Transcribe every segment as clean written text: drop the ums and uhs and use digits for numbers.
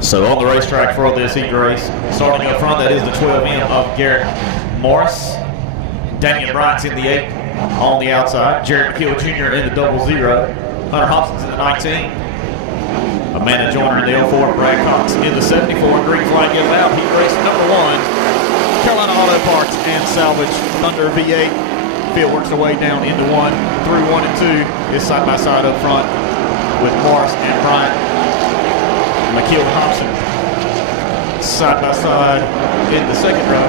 So on the racetrack for this heat race, starting up front, that is the 12M of Garrett Morris. Damian Bryant's in the 8 on the outside. Jared McKeel Jr. in the 00. Hunter Hobson's in the 19. Amanda Joyner in the 04. Brad Cox in the 74. Green flag is out. Heat race number 1. Carolina Auto Parts and Salvage Thunder V8. Field works their way down into 1. Through 1 and 2 is side by side up front with Morris and Bryant. McKeel and Hobson side by side in the second row.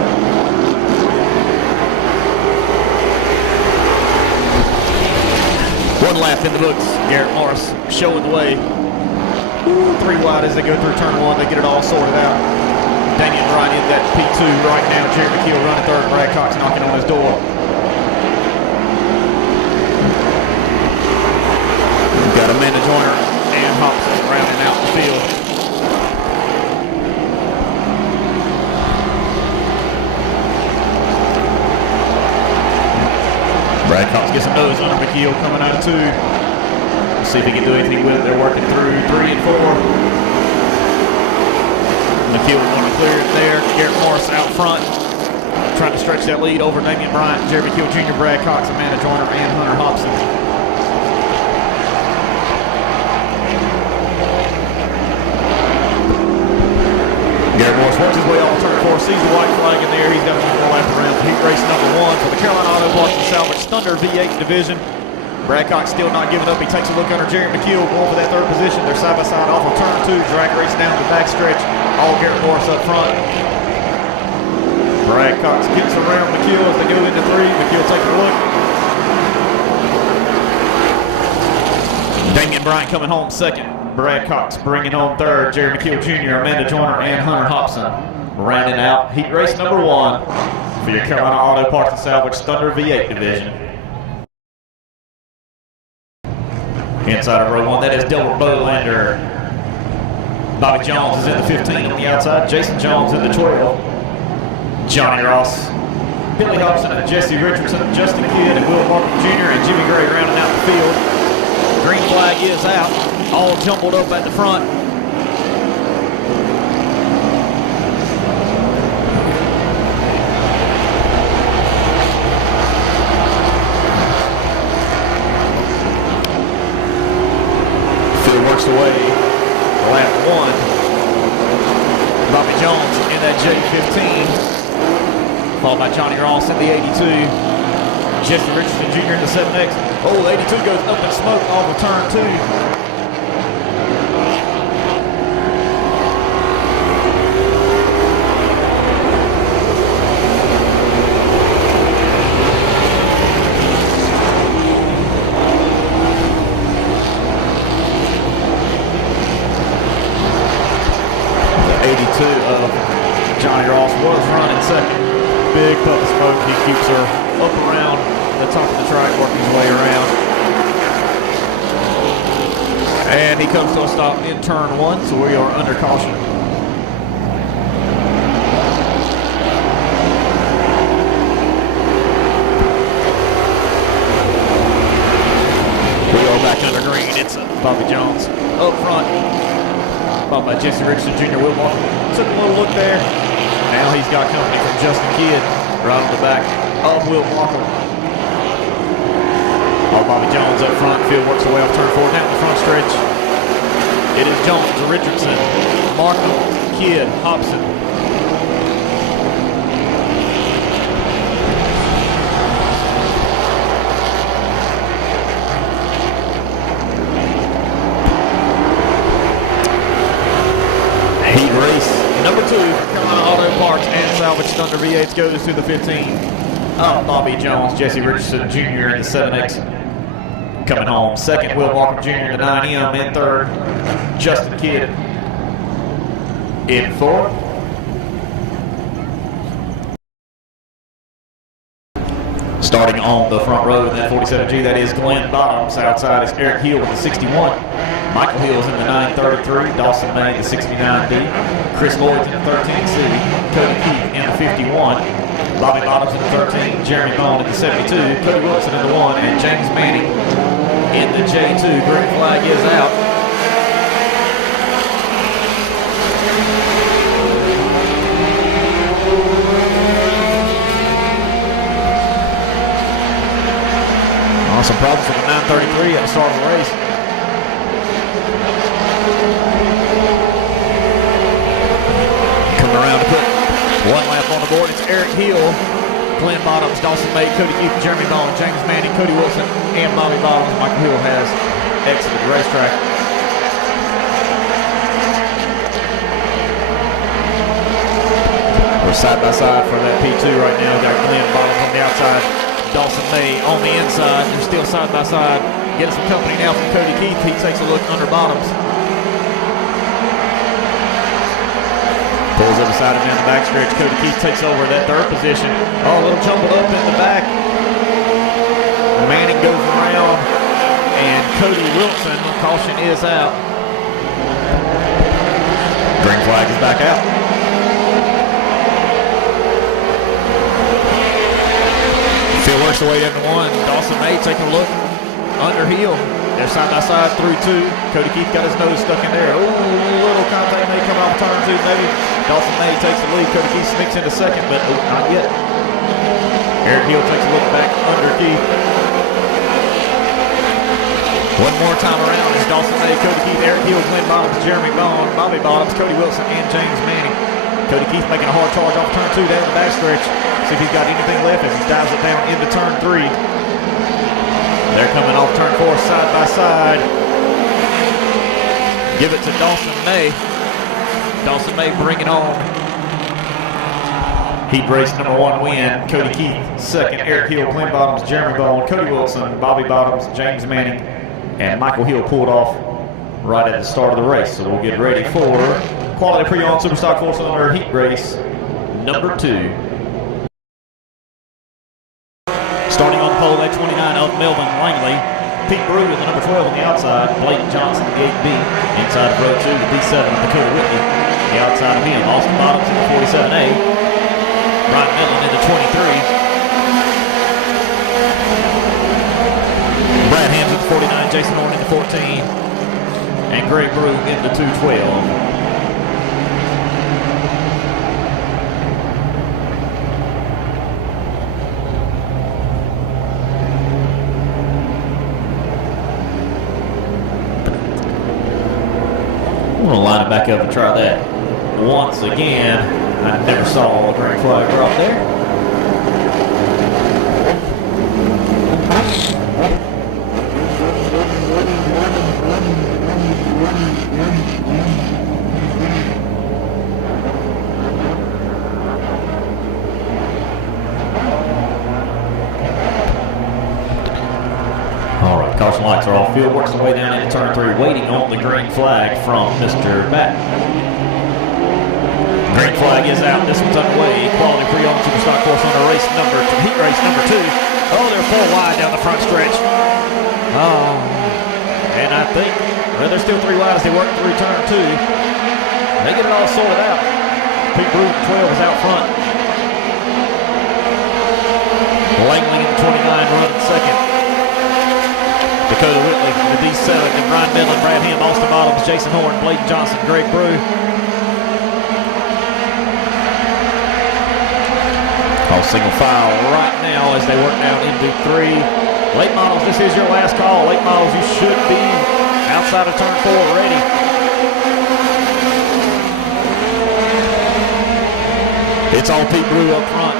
One lap in the books. Garrett Morris showing the way. 3 wide as they go through turn 1. They get it all sorted out. Damian Bryant in that P2 right now. Jared McKeel running third. Brad Cox knocking on his door. We've got Amanda Joyner and Hobson rounding out the field. Brad Cox gets a nose under McKeel coming out of 2. Let's see if he can do anything with it. They're working through 3 and 4. McKeel going to clear it there. Garrett Morris out front, trying to stretch that lead over Damian Bryant, Jared McKeel Jr., Brad Cox, Amanda Joyner, and Hunter Hobson. Garrett Morris works his way off turn 4, sees the white flag in there. He's got one more lap around heat race number 1 for the Carolina Auto Parts and Salvage Thunder V8 division. Brad Cox still not giving up. He takes a look under Jared McKeel, going for that 3rd position. They're side by side off of turn 2. Drag race down the back stretch. All Garrett Morris up front. Brad Cox gets around McKeel as they go into 3. McKeel takes a look. Damian Bryant coming home 2nd. Brad Cox bringing home 3rd. Jared McKeel Jr., Amanda Joyner, and Hunter Hobson rounding out heat race number 1 for your Carolina Auto Parts and Salvage Thunder V8 division. Inside of row 1, that is Delbert Bolander. Bobby Jones is in the 15 on the outside. Jason Jones in the 12. Johnny Ross, Billy Hobson, and Jesse Richardson, Justin Kidd, and Will Markham Jr., and Jimmy Gray rounding out the field. Green flag is out, all jumbled up at the front. Field works away, lap 1. Bobby Jones in that J15, followed by Johnny Ross in the 82. Jesse Richardson Jr. in the 7X. Oh, the 82 goes up in smoke off of turn 2. The 82 of Johnny Ross was running 2nd. Big puff of smoke. He keeps her up around the top of the track, working his way around. And he comes to a stop in turn 1, so we are under caution. We are back under green. It's Bobby Jones up front, followed by Jesse Richardson Jr. Will Walker took a little look there. Now he's got company from Justin Kidd right on the back of Will Walker. All Bobby Jones up front. Field works away off turn 4 down the front stretch. It is Jones, Richardson, Markham, Kidd, Hobson. Heat race number 2 for Carolina Auto Parts and Salvage Thunder V8 goes to the 15. Bobby Jones, Jesse Richardson Jr. in the 7X coming home 2nd. Will Markham Jr. in the 9M in 3rd. Justin Kidd in 4th. Starting on the front row in that 47G, that is Glenn Bottoms. Outside is Eric Hill with the 61. Michael Hill's in the 933. Dawson May in the 69D. Chris Lloyd's in the 13C. Cody Keith in the 51. Bobby Bottoms in the 13. Jeremy Bone in the 72. Cody Wilson in the 1. And James Manning in the J2. Green flag is out. board. It's Eric Hill, Glenn Bottoms, Dawson May, Cody Keith, Jeremy Bone, James Manning, Cody Wilson, and Bobby Bottoms. Michael Hill has exited the racetrack. We're side by side for that P2 right now. We've got Glenn Bottoms on the outside, Dawson May on the inside. They're still side by side. Getting some company now from Cody Keith. He takes a look under Bottoms. Pulls up beside him down the backstretch. Cody Keith takes over that third position. Oh, a little jumbled up in the back. Manning goes around, and Cody Wilson, caution is out. Green flag is back out. Field works the way into one. Dawson May taking a look under Hill. They're side by side through two. Cody Keith got his nose stuck in there. Ooh, little contact may come off turn two, maybe. Dawson May takes the lead. Cody Keith sneaks into second, but not yet. Eric Hill takes a look back under Keith. One more time around is Dawson May, Cody Keith, Eric Hill, Glenn Bottoms, Jeremy Bone, Bobby Bottoms, Cody Wilson, and James Manning. Cody Keith making a hard charge off turn two down the backstretch. See if he's got anything left as he dives it down into turn three. They're coming off turn four side by side. Give it to Dawson May. Dawson May bring it on. Heat race number one win. Cody Keith second. Eric Hill, Glenn Bottoms, Jeremy Bone, Cody Wilson, Bobby Bottoms, James Manning, and Michael Hill pulled off right at the start of the race. So we'll get ready for Quality Pre-Owned Superstock 4-cylinder heat race number two. Starting on pole, that 29 of Melvin Langley. Pete Brew with the number 12 on the outside. Blake Johnson, the 8B. Inside of row 2, the D7 of Dakota Whitney. The outside of him, Austin Bottoms in the 47A. Brian Millen in the 23. Brad Hams in the 49. Jason Horn in the 14. And Greg Brew in the 212. I'm going to line it back up and try that once again. I never saw a green flag drop there. Caution lights are off. Field works the way down into turn three, waiting on the green flag from Mr. Batten. Green flag is out. This one's underway. Quality Pre-Owned Superstock 4-cylinder race number two, heat race number two. Oh, they're full wide down the front stretch. Oh, and I think, well, they're still three wide as they work through turn two. They get it all sorted out. Pete Brew 12 is out front. Langley in the 29 running second. Dakota Whitley, the D7, and Brian Midland, Brad Ham, Austin Bottoms, Jason Horn, Blake Johnson, Greg Brew. All single file right now as they work down into three. Late models, this is your last call. Late models, you should be outside of turn four already. It's all Pete Brew up front.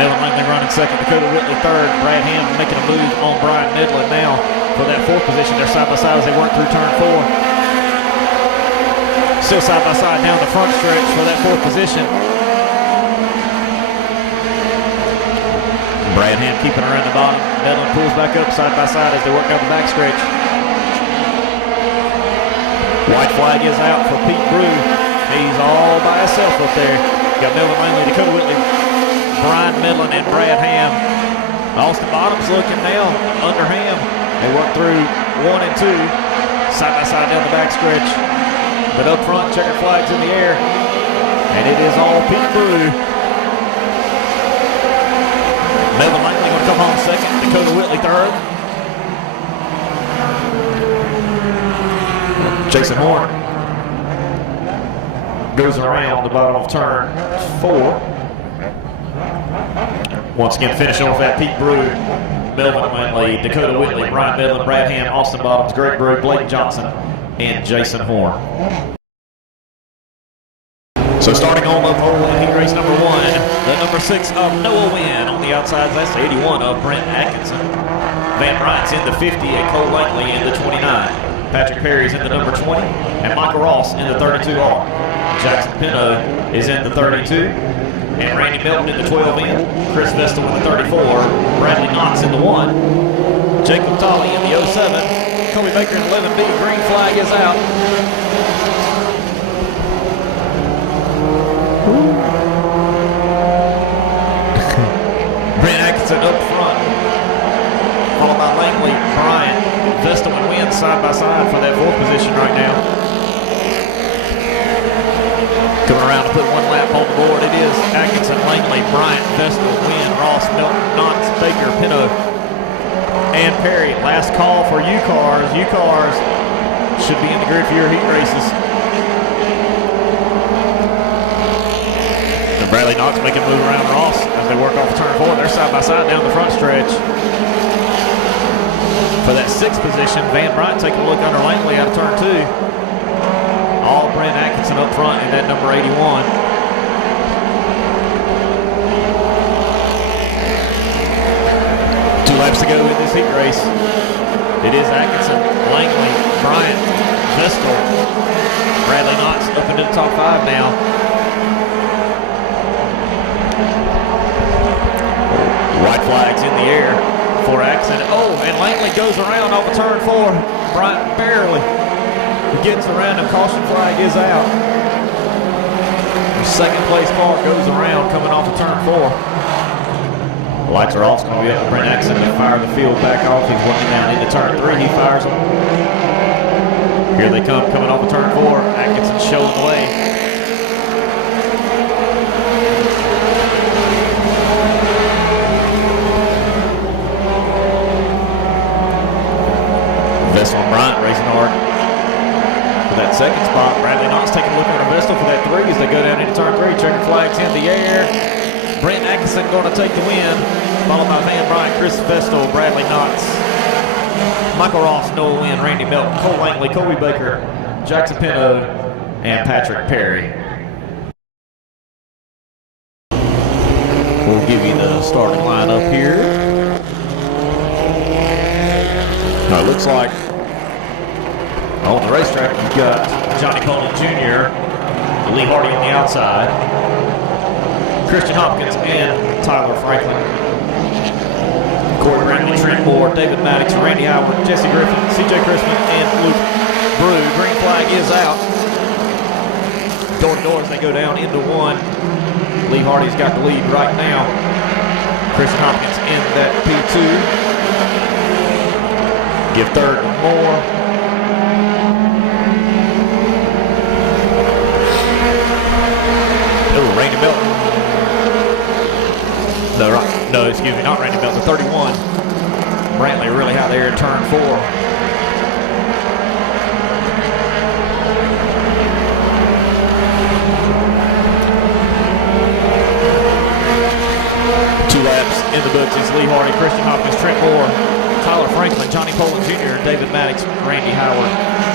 Melvin Langley running second, Dakota Whitley third, Brad Ham making a move on Brian Midland now for that fourth position. They're side by side as they work through turn four. Still side by side down the front stretch for that fourth position. Brad Ham keeping around the bottom. Midland pulls back up side by side as they work down the back stretch. White flag is out for Pete Brew. He's all by himself up there. Got Melvin Langley, Dakota Whitley, Brian Midland, and Brad Ham. Austin Bottoms looking now under Ham. They work through 1 and 2, side by side down the back stretch. But up front, checkered flags in the air, and it is all Pete Brew. Melvin Langley going to come home second, Dakota Whitley third. Jason Horn goes around the bottom of turn 4. Once again, finishing off that Pete Brew, Melvin Langley, Dakota Whitley, Brian Midland, Brad Ham, Austin Bottoms, Greg Brew, Blake Johnson, and Jason Horn. So starting on the pole in heat race number 1, the number 6 of Noah Wynn. On the outsides, that's the 81 of Brent Atkinson. Van Bryant's in the 50 and Cole Langley in the 29. Patrick Perry's in the number 20 and Michael Ross in the 32R. Jackson Pino is in the 32 and Randy Milton in the 12N. Chris Vestal in the 34. Bradley Knox in the 1. Jacob Tolley in the 07. Kobe Baker in 11B. Green flag is out. Brent Atkinson up front, followed by Langley, Bryant, Vestal, and Wynn side by side for that 4th position right now. Coming around to put one lap on the board, it is Atkinson, Langley, Bryant, Vestal, Wynn, Ross, Milton, Knox, Baker, Pino, and Perry. Last call for U-Cars. U-Cars should be in the grid for your heat races. Bradley Knox making a move around Ross as they work off turn 4. They're side by side down the front stretch. For that 6th position, Van Bryant taking a look under Langley out of turn 2. All Brent Atkinson up front in that number 81. 2 laps to go in this heat race. It is Atkinson, Langley, Bryant, Vestal, Bradley Knox up into the top 5 now. White flags in the air for accident. Oh, and Langley goes around off of turn 4. Bryant barely gets around him. Caution flag is out. The 2nd place car goes around coming off of turn 4. The lights are off. It's going to be up to Brent Atkinson to fire the field back off. He's working down into turn 3. He fires them. Here they come coming off of turn 4. Atkinson showing the way. Vestal and Bryant racing hard for that 2nd spot. Bradley Knox taking a look at Vestal for that 3 as they go down into turn 3. Checker flags in the air. Brent Atkinson going to take the win, followed by Van Bryant, Chris Vestal, Bradley Knox, Michael Ross, Noah Wynn, Randy Milton, Cole Langley, Kobe Baker, Jackson Pino, and Patrick Perry. We'll give you the starting lineup here. Now it looks like on the racetrack you've got Johnny Poland Jr., Lee Hardy on the outside, Christian Hopkins and Tyler Franklin, Corey Brantley, Trent Moore, David Maddox, Randy Howard, Jesse Griffin, CJ Christman, and Luke Brew. Green flag is out. Door to door as they go down into 1. Lee Hardy's got the lead right now. Christian Hopkins in that P2. Give 3rd to Moore. Oh, Randy Milton. No, excuse me, not Randy Milton, 31. Brantley really out there in turn 4. Two laps in the books is Lee Hardy, Christian Hopkins, Trent Moore, Tyler Franklin, Johnny Poland Jr., David Maddox, Randy Howard,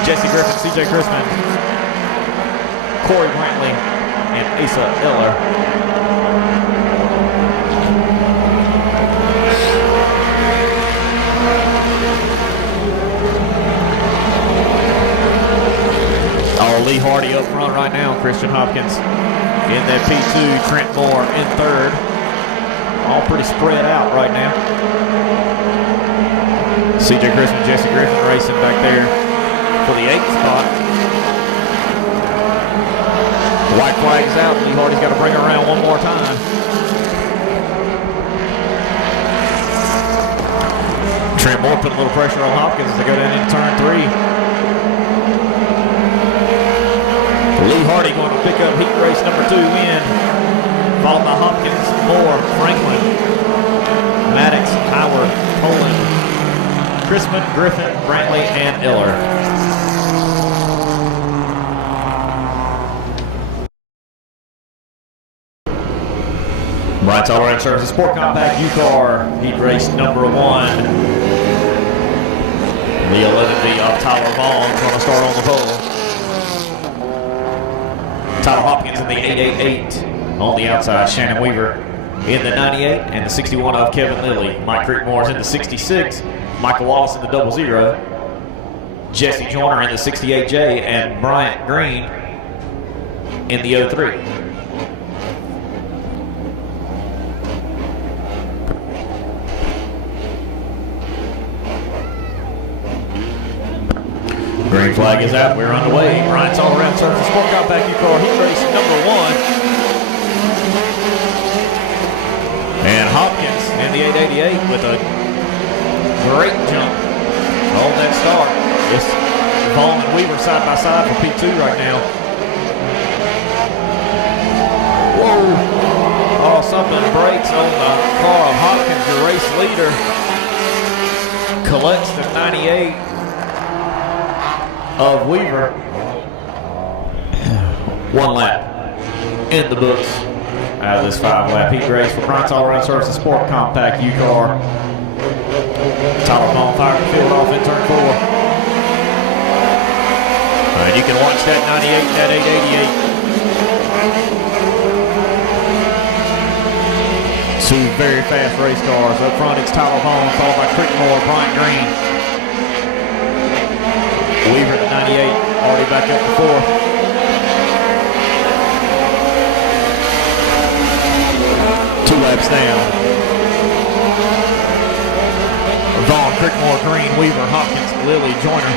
Jesse Griffin, CJ Christman, Corey Brantley, and Asa Eller. Oh, Lee Hardy up front right now. Christian Hopkins in that P2. Trent Moore in 3rd. All pretty spread out right now. CJ Christman, Jesse Griffin racing back there for the 8th spot. White flag's out. Lee Hardy's got to bring her around one more time. Trent Moore putting a little pressure on Hopkins as they go down into turn 3. Lee Hardy going to pick up heat race number 2 win, followed by Hopkins, Moore, Franklin, Maddox, Howard, Poland, Christman, Griffin, Brantley, and Eller. Brian Toller in service of Sport Compact U-Car heat race number 1. The 11V of Tyler Vaughn's going to start on the pole. Tyler Hopkins in the 888 on the outside. Shannon Weaver in the 98 and the 61 of Kevin Lilly. Mike Creekmore's in the 66. Michael Wallace in the 00. Jesse Joyner in the 68J and Bryant Green in the 03. Green flag is out. We're underway. Bryant's all-around surface sport compact U-Car heat race number 1. And Hopkins in the 888 with a great jump on that start. It's Vaughn and Weaver side by side for P2 right now. Whoa! Oh, something breaks on the car of Hopkins, the race leader. Collects the 98 of Weaver. 1 lap in the books out of this 5-lap heat race for Bryant's All-Around Services Sport Compact U-Car. Tyler Vaughn fired the field off in turn 4. And you can watch that 98 and that 888. Two very fast race cars. Up front it's Tyler Vaughn, followed by Creekmore, Bryant Green. Weaver at 98, already back up to 4th. Two laps down. Vaughn, Creekmore, Green, Weaver, Hopkins, Lilly, Joyner.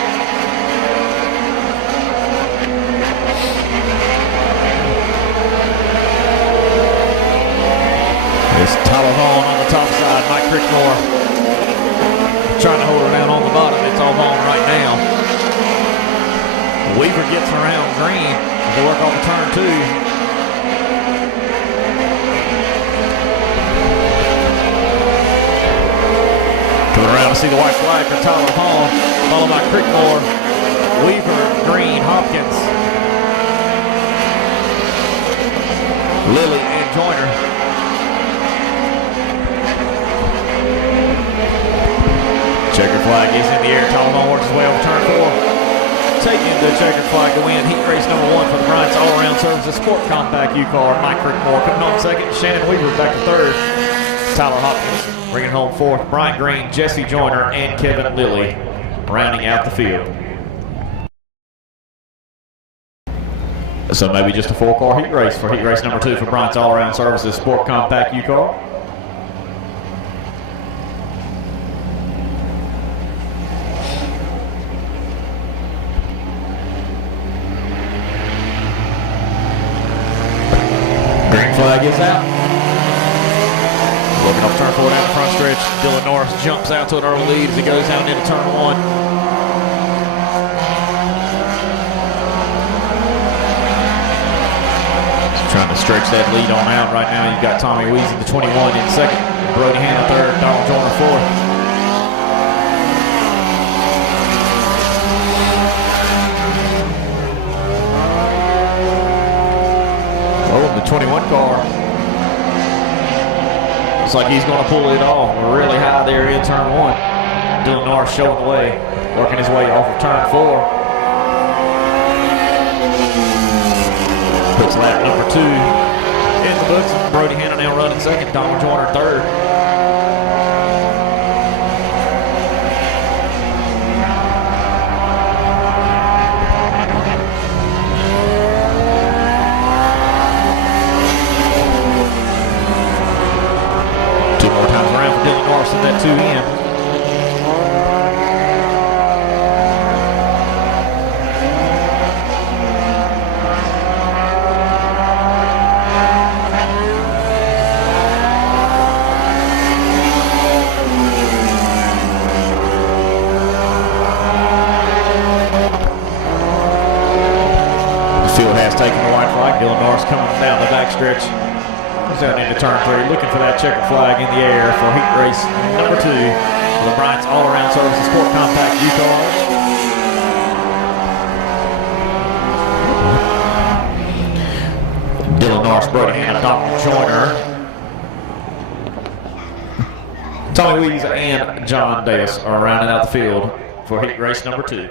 It's Tyler Vaughn on the top side, Mike Creekmore trying to hold her down on the bottom. It's all Vaughn right now. Weaver gets around Green as they work off the turn 2. Coming around to see the white flag for Tyler Vaughn, followed by Creekmore, Weaver, Green, Hopkins, Lilly, and Joyner. Checkered flag is in the air. Tyler Vaughn works his way over turn 4. Taking the checkered flag to win heat race number 1 for the Bryant's All-Around Services Sport Compact U-Car. Mike Creekmore coming home 2nd. Shannon Weaver back to 3rd. Tyler Hopkins bringing home 4th. Bryant Green, Jesse Joyner, and Kevin Lilly rounding out the field. So maybe just a 4-car heat race for heat race number 2 for Bryant's All-Around Services Sport Compact U-Car. Flag is out. Looking off turn 4 down the front stretch. Dylan Norris jumps out to an early lead as he goes down into turn 1. Trying to stretch that lead on out right now. You've got Tommy Weezy, the 21 in 2nd. Brody Hanna 3rd. Donald Joyner 4th. The 21 car looks like he's going to pull it off. We're really high there in turn 1. Dylan Norris showing the way, working his way off of turn 4. Puts lap number 2 in the books. Brody Hanna now running 2nd. Donald Joyner 3rd. And that 2 in. The field has taken the white flag. Dylan Norris coming down the backstretch. Down into turn 3, looking for that checkered flag in the air for heat race number 2 for the Bryant's All-Around Services Sport Compact U-Car. Dylan Norris, Brody Hanna, Donald Joyner, Tommy Wees, and John Davis are rounding out the field for heat race number 2.